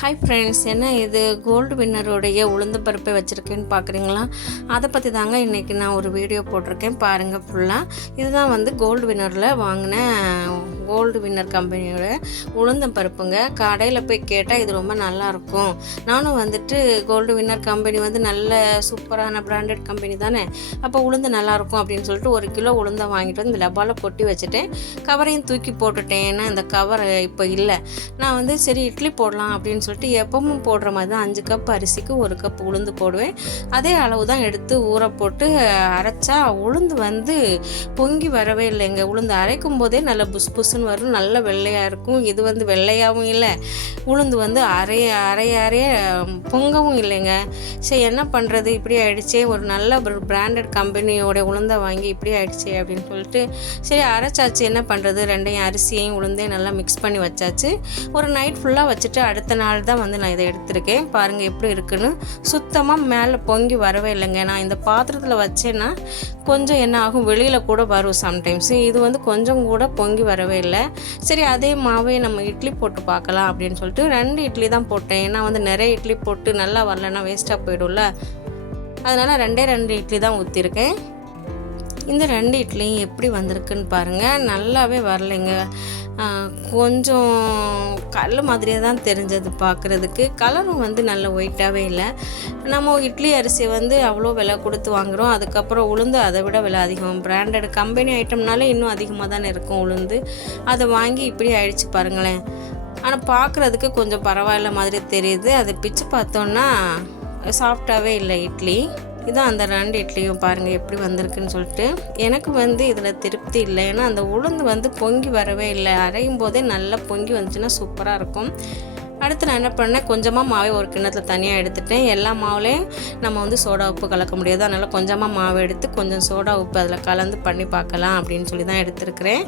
Hi friends என்ன இது? Gold வின்னருடைய உளுந்து பருப்பை வச்சுருக்கேன்னு பார்க்குறீங்களா அதை பற்றி தாங்க இன்றைக்கி நான் ஒரு வீடியோ போட்டிருக்கேன். பாருங்கள் ஃபுல்லாக இதுதான் வந்து கோல்டு வின்னரில் வாங்கின கோல்டு வின்னர் கம்பெனியோட உளுந்தம் பருப்புங்க. கடையில் போய் கேட்டால் இது ரொம்ப நல்லாயிருக்கும் நானும் வந்துட்டு கோல்டு வின்னர் கம்பெனி வந்து நல்ல சூப்பரான பிராண்டட் கம்பெனி தானே. அப்போ உளுந்து நல்லாயிருக்கும் அப்படின்னு சொல்லிட்டு ஒரு கிலோ உளுந்தை வாங்கிட்டு வந்து இந்த டப்பாவில் கொட்டி வச்சுட்டேன். கவரையும் தூக்கி போட்டுட்டேன். ஏன்னா இந்த கவர் இப்போ இல்லை. நான் வந்து சரி இட்லி போடலாம் அப்படின்னு சொல்லிட்டு எப்பவும் போடுற மாதிரி தான் அஞ்சு கப் அரிசிக்கு ஒரு கப் உளுந்து போடுவேன். அதே அளவு தான் எடுத்து ஊற போட்டு அரைச்சா உளுந்து வந்து பொங்கி வரவே இல்லைங்க. உளுந்து அரைக்கும் போதே நல்ல புஸ் புஸ்ன்னு வரும். நல்ல வெள்ளையாக இருக்கும். இது வந்து வெள்ளையாகவும் இல்லை. உளுந்து வந்து அரைய அரைய அரைய பொங்கவும் இல்லைங்க. சரி என்ன பண்ணுறது இப்படி ஆயிடுச்சே. ஒரு நல்ல ஒரு பிராண்டட் கம்பெனியோட உளுந்தை வாங்கி இப்படி ஆயிடுச்சே அப்படின்னு சொல்லிட்டு சரி அரைச்சாச்சு. என்ன பண்ணுறது ரெண்டையும் அரிசியையும் உளுந்தையும் நல்லா மிக்ஸ் பண்ணி வச்சாச்சு. ஒரு நைட் ஃபுல்லாக வச்சுட்டு அடுத்த நாள் தான் வந்து நான் இதை எடுத்திருக்கேன். பாருங்கள் எப்படி இருக்குன்னு. சுத்தமாக மேலே பொங்கி வரவே இல்லைங்க. நான் இந்த பாத்திரத்தில் வச்சேன்னா கொஞ்சம் என்ன ஆகும்? வெளியில் கூட வரும் சம்டைம்ஸ் இது வந்து கொஞ்சம் கூட பொங்கி வரவே இல்லை. சரி அதே மாவே நம்ம இட்லி போட்டு பார்க்கலாம் அப்படின்னு சொல்லிட்டு ரெண்டு இட்லி தான் போட்டேன். ஏன்னா வந்து நிறைய இட்லி போட்டு நல்லா வரலன்னா வேஸ்ட்டாக போயிடும்ல. அதனால் ரெண்டே ரெண்டு இட்லி தான் ஊற்றிருக்கேன் இந்த ரெண்டு இட்லியும் எப்படி வந்திருக்குன்னு பாருங்கள் நல்லாவே வரலைங்க. கொஞ்சம் கல் மாதிரியே தான் தெரிஞ்சது பார்க்குறதுக்கு. கலரும் வந்து நல்ல ஒயிட்டாகவே இல்லை. நம்ம இட்லி அரிசி வந்து அவ்வளோ விலை கொடுத்து வாங்குகிறோம் அதுக்கப்புறம் உளுந்து அதை விட விலை அதிகம். பிராண்டட் கம்பெனி ஐட்டம்னாலே இன்னும் அதிகமாக தானே இருக்கும் உளுந்து. அதை வாங்கி இப்படி ஆயிடுச்சு பாருங்களேன். ஆனால் பார்க்குறதுக்கு கொஞ்சம் பரவாயில்ல மாதிரி தெரியுது. அதை பிச்சு பார்த்தோன்னா சாஃப்டாகவே இல்லை இட்லி. இதான் அந்த ரெண்டு இட்லியும் பாருங்கள் எப்படி வந்திருக்குன்னு சொல்லிட்டு. எனக்கு வந்து இதில் திருப்தி இல்லை. ஏன்னா அந்த உளுந்து வந்து பொங்கி வரவே இல்லை. அரையும் போதே நல்லா பொங்கி வந்துச்சுன்னா சூப்பராக இருக்கும். அடுத்து நான் என்ன பண்ணேன் கொஞ்சமாக மாவை ஒரு கிண்ணத்தில் தனியாக எடுத்துட்டேன். எல்லா மாவுலேயும் நம்ம வந்து சோடா உப்பு கலக்க முடியாது. அதனால் கொஞ்சமாக மாவு எடுத்து கொஞ்சம் சோடா உப்பு அதில் கலந்து பண்ணி பார்க்கலாம் அப்படின்னு சொல்லி தான் எடுத்துருக்கிறேன்.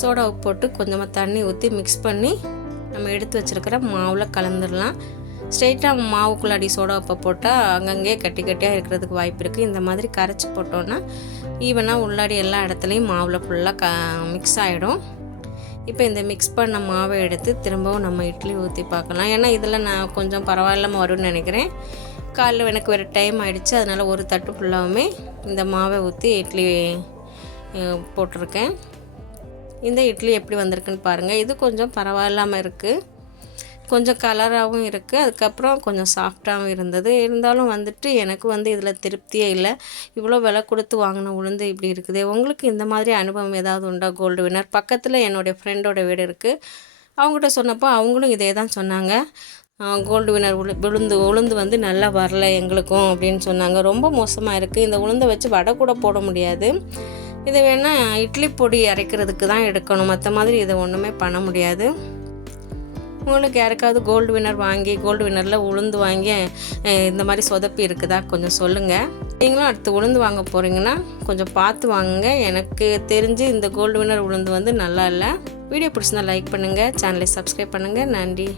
சோடா உப்பு போட்டு கொஞ்சமாக தண்ணி ஊற்றி மிக்ஸ் பண்ணி நம்ம எடுத்து வச்சுருக்கிற மாவில் கலந்துடலாம். ஸ்ட்ரெயிட்டாக மாவுக்குள்ளாடி சோடா உப்பை போட்டால் அங்கங்கே கட்டி கட்டியாக இருக்கிறதுக்கு வாய்ப்பு இருக்குது இந்த மாதிரி கரைச்சி போட்டோன்னா ஈவனாக உள்ளாடி எல்லா இடத்துலையும் மாவில் ஃபுல்லாக க மிக்ஸ் ஆகிடும் இப்போ இந்த மிக்ஸ் பண்ண மாவை எடுத்து திரும்பவும் நம்ம இட்லி ஊற்றி பார்க்கலாம். ஏன்னா இதில் நான் கொஞ்சம் பரவாயில்லாமல் வரும்னு நினைக்கிறேன். காலைல எனக்கு வேறு டைம் ஆகிடுச்சு அதனால் ஒரு தட்டு ஃபுல்லாகவுமே இந்த மாவை ஊற்றி இட்லி போட்டிருக்கேன். இந்த இட்லி எப்படி வந்திருக்குன்னு பாருங்கள் இது கொஞ்சம் பரவாயில்லாமல் இருக்குது கொஞ்சம் கலராகவும் இருக்குது அதுக்கப்புறம் கொஞ்சம் சாஃப்டாகவும் இருந்தது. இருந்தாலும் வந்துட்டு எனக்கு வந்து இதில் திருப்தியே இல்லை. இவ்வளோ விலை கொடுத்து வாங்கின உளுந்து இப்படி இருக்குது. உங்களுக்கு இந்த மாதிரி அனுபவம் ஏதாவது உண்டா? கோல்டு வினர் பக்கத்தில் என்னுடைய ஃப்ரெண்டோட வீடு இருக்குது அவங்ககிட்ட சொன்னப்போ அவங்களும் இதே தான் சொன்னாங்க. கோல்டு வினர் உளு உளுந்து உளுந்து வந்து நல்லா வரல எங்களுக்கும் அப்படின்னு சொன்னாங்க. ரொம்ப மோசமாக இருக்குது இந்த உளுந்தை வச்சு வடை கூட போட முடியாது. இதை வேணால் இட்லி பொடி அரைக்கிறதுக்கு தான் எடுக்கணும். மற்ற மாதிரி இதை ஒன்றுமே பண்ண முடியாது. உங்களுக்கு யாருக்காவது கோல்டு வின்னர் வாங்கி கோல்டு வின்னரில் உளுந்து வாங்கி இந்த மாதிரி சொதப்பி இருக்குதா? கொஞ்சம் சொல்லுங்கள் நீங்களும் அடுத்து உளுந்து வாங்க போகிறீங்கன்னா கொஞ்சம் பார்த்து வாங்குங்க. எனக்கு தெரிஞ்சு இந்த கோல்டு வின்னர் உளுந்து வந்து நல்லா இல்லை. வீடியோ பிடிச்சிருந்தா லைக் பண்ணுங்கள் சேனலை சப்ஸ்கிரைப் பண்ணுங்கள் நன்றி.